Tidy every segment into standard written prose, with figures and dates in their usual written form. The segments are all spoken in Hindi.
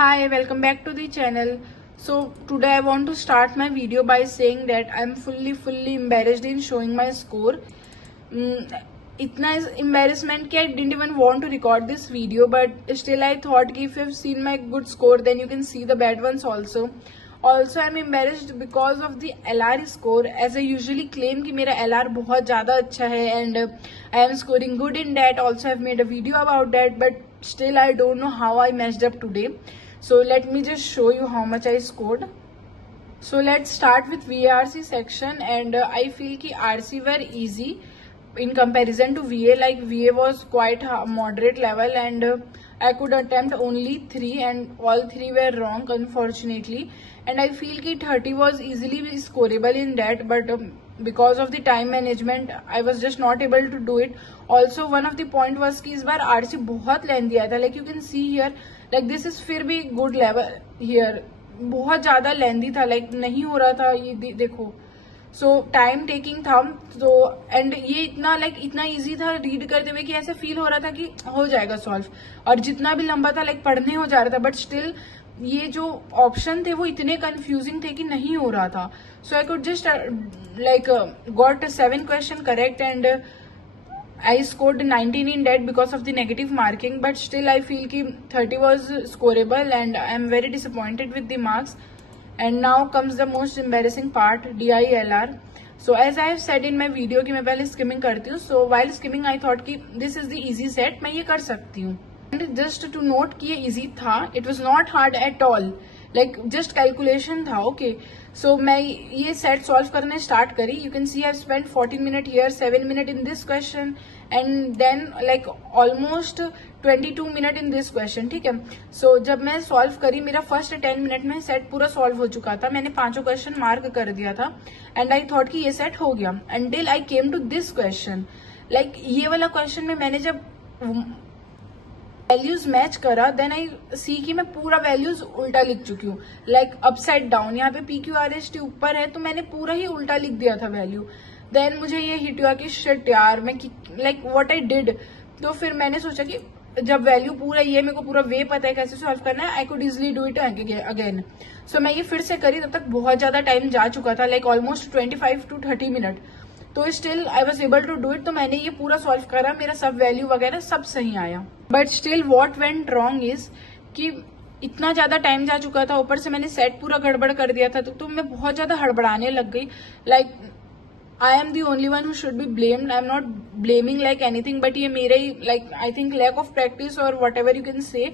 Hi, welcome back to the channel. So today I want to start my video by saying that I'm fully embarrassed in showing my score. Itna is embarrassment कि I didn't even want to record this video, but still I thought कि if you have seen my good score then you can see the bad ones also. Also I'm embarrassed because of the LR score, as I usually claim कि मेरा LR बहुत ज़्यादा अच्छा है and I am scoring good in that. Also I've made a video about that, but still I don't know how I messed up today. So let me just show you how much I scored. So let's start with VARC section, and I feel कि RC were easy in comparison to VA. Like VA was quite moderate level, and I could attempt only 3 and all 3 were wrong unfortunately. And I feel कि 30 was easily scoreable in that, but because of the time management I was just not able to do it. Also one of the point was कि इस बार RC बहुत लेंथी आया था. Like you can see here, like this is फिर भी good level here, बहुत ज़्यादा लेंथी था, like नहीं हो रहा था ये देखो. सो टाइम टेकिंग था. तो एंड ये इतना इतना इजी था रीड करते हुए कि ऐसे फील हो रहा था कि हो जाएगा सॉल्व, और जितना भी लंबा था पढ़ने हो जा रहा था, बट स्टिल ये जो ऑप्शन थे वो इतने कंफ्यूजिंग थे कि नहीं हो रहा था. So I could just got 7 question correct and I scored 19 in that because of the negative marking, but still I feel कि 30 was scoreable and I am very disappointed with the marks. And now comes the most embarrassing part, DILR. So as I have said in my video कि मैं पहले skimming करती हूँ. So while skimming I thought कि this is the easy set, मैं ये कर सकती हूँ. And just to note कि ये easy था, it was not hard at all. Like just calculation था, okay. So मैं ये set solve करने start करी. You can see I've spent 14 minutes here, 7 minutes in this question, and then like almost 22 minutes in this question. ठीक है. So जब मैं solve करी, मेरा first 10 minutes में set पूरा solve हो चुका था. मैंने 5 question mark कर दिया था, and I thought कि ये set हो गया. Until I came to this question, like ये वाला question में मैंने जब वैल्यूज मैच करा, देन आई सी कि मैं पूरा वैल्यूज उल्टा लिख चुकी हूँ, लाइक अपसाइड डाउन. यहाँ पे PQRST ऊपर है तो मैंने पूरा ही उल्टा लिख दिया था वैल्यू. देन मुझे ये हिट हुआ कि शिट यार, मैं लाइक व्हाट आई डिड. तो फिर मैंने सोचा कि जब वैल्यू पूरा ये मेरे को पूरा वे पता है कैसे सॉल्व करना है, I could easily do it again. So मैं ये फिर से करी. तब तक बहुत ज्यादा टाइम जा चुका था, लाइक ऑलमोस्ट 25 to 30 मिनट. तो still I was able to do it. तो मैंने ये पूरा सॉल्व करा, मेरा सब वैल्यू वगैरह सब सही आया. But still what went wrong is कि इतना ज्यादा टाइम जा चुका था, ऊपर से मैंने सेट पूरा गड़बड़ कर दिया था. तो मैं बहुत ज्यादा हड़बड़ाने लग गई. Like I am the only one who should be blamed. I am not blaming like anything, but ये मेरे ही like I think lack of practice और whatever you can say.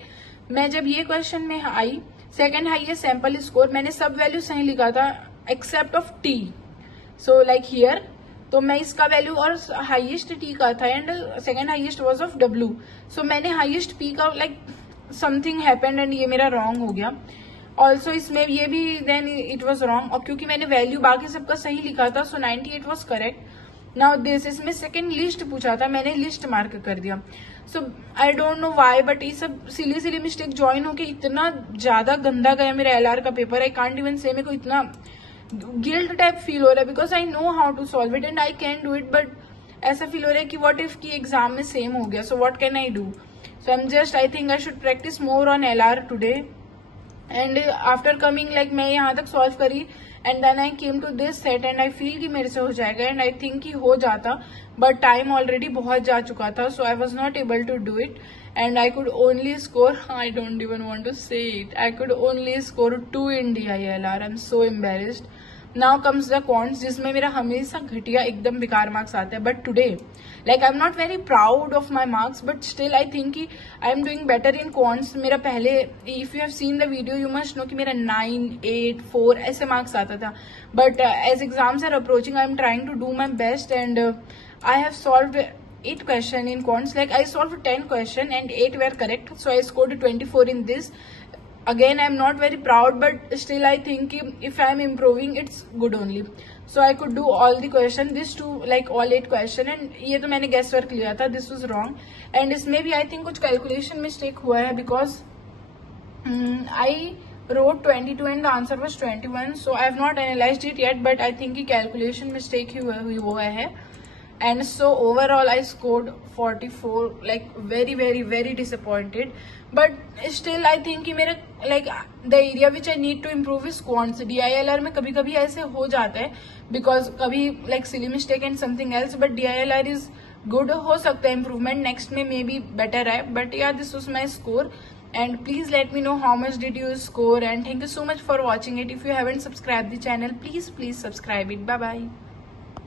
मैं जब ये क्वेश्चन में आई, सेकेंड हाईएस्ट सैंपल स्कोर, मैंने सब वैल्यू सही लिखा था except of T. So like here, तो मैं इसका वैल्यू और हाईएस्ट टी का था and second highest was of W. So मैंने हाईएस्ट पी का लाइक समथिंग हैपेंड एंड ये मेरा रॉन्ग हो गया. ऑल्सो इसमें ये भी देन इट वाज रॉन्ग, और क्योंकि मैंने वैल्यू बाकी सबका सही लिखा था, so 98 was correct. Now this इसमें सेकेंड लिस्ट पूछा था, मैंने लिस्ट मार्क कर दिया. So I don't know why, but ये सब सिली मिस्टेक ज्वाइन होके इतना ज्यादा गंदा गया मेरा LR का पेपर. आई कांट इवन से, मेरे को इतना गिल्ट टाइप फील हो रहा है because I know how to solve it and I can do it. But ऐसा फील हो रहा है कि व्हाट इफ की एग्जाम में सेम हो गया, so what can I do. So I am just, I think I should practise more on LR today. And after coming like मैं यहाँ तक सॉल्व करी and then I came to this set and I feel कि मेरे से हो जाएगा एंड आई थिंक कि हो जाता, बट टाइम ऑलरेडी बहुत जा चुका था. So I was not able to do it and I could only score, I don't even want to say it, I could only score 2 in DILR. I'm so embarrassed. Now comes the quants, जिसमें मेरा हमेशा घटिया एकदम बेकार मार्क्स आते हैं. But today like I am not very proud of my marks, but still I think कि I am doing better in quants. मेरा पहले, if you have seen the video you must know कि मेरा 9, 8, 4 ऐसे मार्क्स आता था. But as exams are approaching I am trying to do my best and I have solved 8 question in quants. Like I solved 10 question and 8 were correct, so I scored 24 in this. Again I am not very proud, but still I think if I am improving it's good only. So I could do all the question, this too, like all 8 question. and ये तो मैंने guess work लिया था, this was wrong. and इसमें भी I think कुछ calculation mistake हुआ है because I wrote 22 and the answer was 21. so I have not analyzed it yet, but I think कि calculation mistake ही हुआ है. and so overall I scored 44, like very disappointed. But still I think कि मेरे like the area which I need to improve is quants. DILR में कभी कभी ऐसे हो जाता है because कभी like silly mistake and something else, but DILR is good. हो सकता है improvement next में maybe better है, but yeah, this was my score. And please let me know how much did you score, and thank you so much for watching it. If you haven't subscribed the channel, please subscribe it. Bye bye.